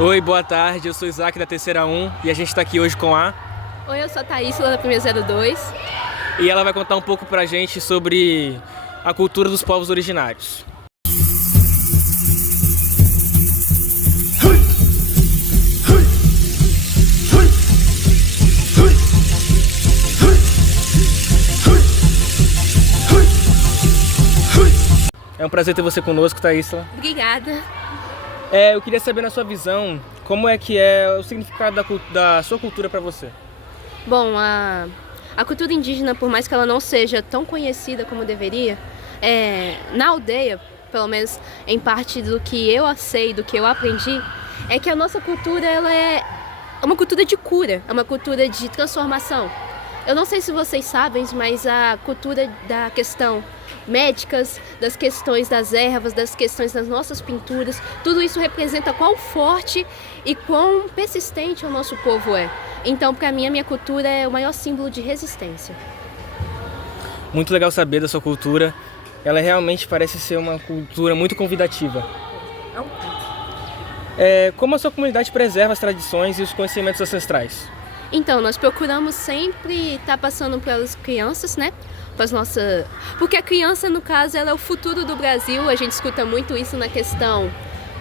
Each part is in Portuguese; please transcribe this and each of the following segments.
Oi, boa tarde, eu sou Isaac da terceira 1 e a gente está aqui hoje com a... Oi, eu sou a Thaís, da primeira 02. E ela vai contar um pouco pra gente sobre a cultura dos povos originários. É um prazer ter você conosco, Thaís. Obrigada. Eu queria saber, na sua visão, como é que é o significado da sua cultura para você? Bom, a cultura indígena, por mais que ela não seja tão conhecida como deveria, na aldeia, pelo menos em parte do que eu sei, do que eu aprendi, é que a nossa cultura ela é uma cultura de cura, é uma cultura de transformação. Eu não sei se vocês sabem, mas a cultura da questão médicas, das questões das ervas, das questões das nossas pinturas, tudo isso representa quão forte e quão persistente o nosso povo é. Então, para mim, a minha cultura é o maior símbolo de resistência. Muito legal saber da sua cultura. Ela realmente parece ser uma cultura muito convidativa. Como a sua comunidade preserva as tradições e os conhecimentos ancestrais? Então, nós procuramos sempre estar passando para as crianças, né? Porque a criança, no caso, ela é o futuro do Brasil. A gente escuta muito isso na questão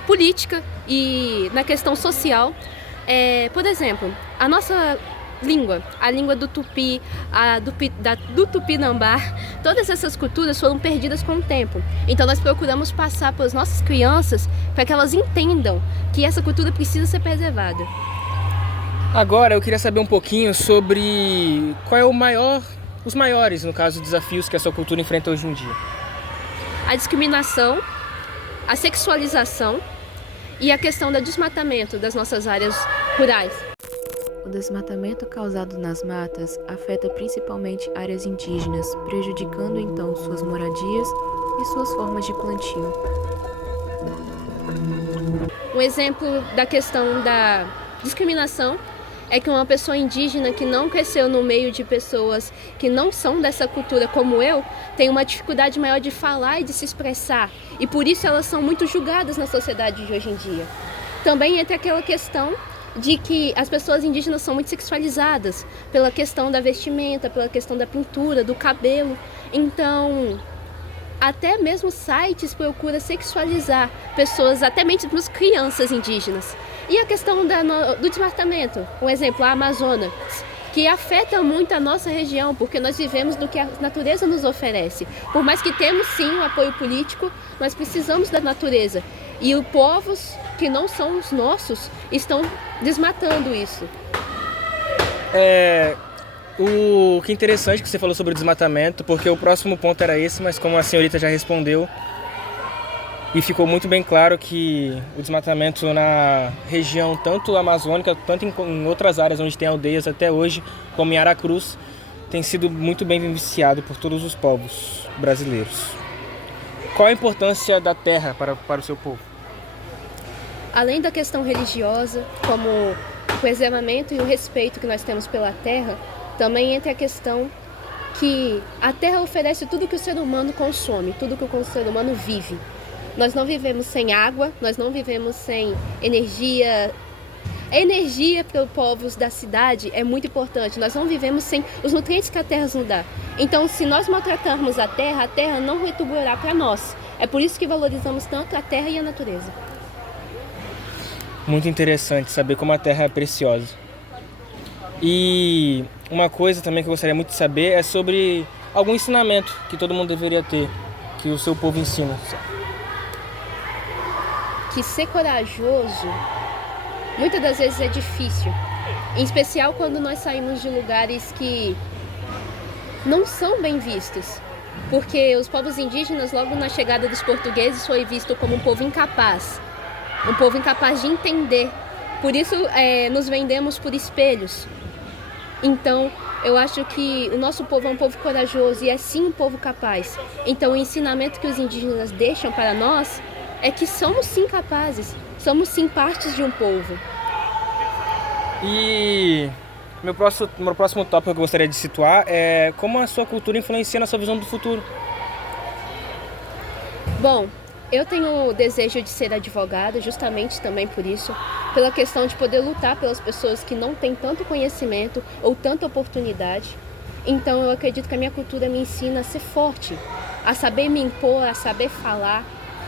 política e na questão social. Por exemplo, a nossa língua, a língua do Tupi, do Tupinambá, todas essas culturas foram perdidas com o tempo. Então nós procuramos passar para as nossas crianças para que elas entendam que essa cultura precisa ser preservada. Agora eu queria saber um pouquinho sobre qual é os maiores, no caso, desafios que a sua cultura enfrenta hoje em dia. A discriminação, a sexualização e a questão do desmatamento das nossas áreas rurais. O desmatamento causado nas matas afeta principalmente áreas indígenas, prejudicando então suas moradias e suas formas de plantio. Um exemplo da questão da discriminação é que uma pessoa indígena que não cresceu no meio de pessoas que não são dessa cultura como eu, tem uma dificuldade maior de falar e de se expressar. E por isso elas são muito julgadas na sociedade de hoje em dia. Também entra aquela questão de que as pessoas indígenas são muito sexualizadas pela questão da vestimenta, pela questão da pintura, do cabelo. Então, até mesmo sites procuram sexualizar pessoas, até mesmo crianças indígenas. E a questão do desmatamento, um exemplo, a Amazônia, que afeta muito a nossa região, porque nós vivemos do que a natureza nos oferece. Por mais que temos sim o apoio político, nós precisamos da natureza. E os povos que não são os nossos estão desmatando isso. O que é interessante que você falou sobre o desmatamento, porque o próximo ponto era esse, mas como a senhorita já respondeu, e ficou muito bem claro que o desmatamento na região tanto amazônica, tanto em outras áreas onde tem aldeias até hoje, como em Aracruz, tem sido muito bem vivenciado por todos os povos brasileiros. Qual a importância da terra para o seu povo? Além da questão religiosa, como o preservamento e o respeito que nós temos pela terra, também entra a questão que a terra oferece tudo que o ser humano consome, tudo que o ser humano vive. Nós não vivemos sem água, nós não vivemos sem energia. A energia para os povos da cidade é muito importante. Nós não vivemos sem os nutrientes que a terra nos dá. Então, se nós maltratarmos a terra não retribuirá para nós. É por isso que valorizamos tanto a terra e a natureza. Muito interessante saber como a terra é preciosa. E uma coisa também que eu gostaria muito de saber é sobre algum ensinamento que todo mundo deveria ter, que o seu povo ensina. Que ser corajoso muitas das vezes é difícil, em especial quando nós saímos de lugares que não são bem vistos, porque os povos indígenas, logo na chegada dos portugueses, foi visto como um povo incapaz de entender. Por isso nos vendemos por espelhos. Então eu acho que o nosso povo é um povo corajoso e é sim um povo capaz. Então o ensinamento que os indígenas deixam para nós é que somos sim capazes, somos sim partes de um povo. E meu próximo tópico que eu gostaria de situar é como a sua cultura influencia na sua visão do futuro. Bom, Eu tenho o desejo de ser advogada justamente também por isso, pela questão de poder lutar pelas pessoas que não têm tanto conhecimento ou tanta oportunidade. Então eu acredito que a minha cultura me ensina a ser forte, a saber me impor, a saber falar.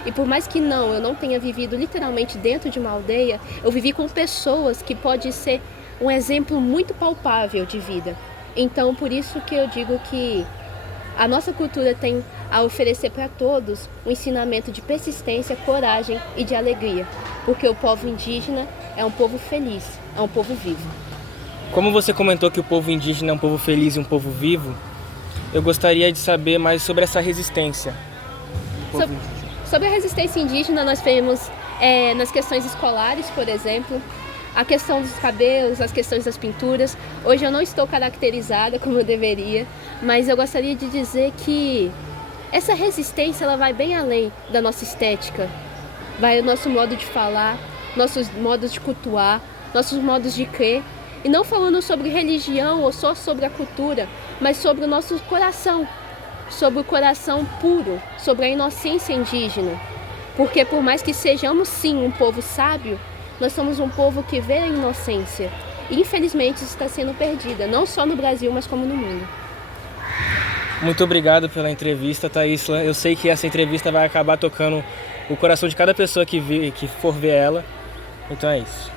E por mais que eu não tenha vivido literalmente dentro de uma aldeia, eu vivi com pessoas que pode ser um exemplo muito palpável de vida. Então por isso que eu digo que a nossa cultura tem a oferecer para todos um ensinamento de persistência, coragem e de alegria, porque o povo indígena é um povo feliz, é um povo vivo. Como você comentou que o povo indígena é um povo feliz e um povo vivo, eu gostaria de saber mais sobre essa resistência. Sobre a resistência indígena, nós vemos nas questões escolares, por exemplo, a questão dos cabelos, as questões das pinturas. Hoje eu não estou caracterizada como eu deveria, mas eu gostaria de dizer que essa resistência ela vai bem além da nossa estética, vai o nosso modo de falar, nossos modos de cultuar, nossos modos de crer, e não falando sobre religião ou só sobre a cultura, mas sobre o nosso coração, sobre o coração puro, sobre a inocência indígena, porque por mais que sejamos sim um povo sábio, nós somos um povo que vê a inocência e infelizmente isso está sendo perdida, não só no Brasil, mas como no mundo. Muito obrigado pela entrevista, Thaísla. Eu sei que essa entrevista vai acabar tocando o coração de cada pessoa que for ver ela. Então é isso.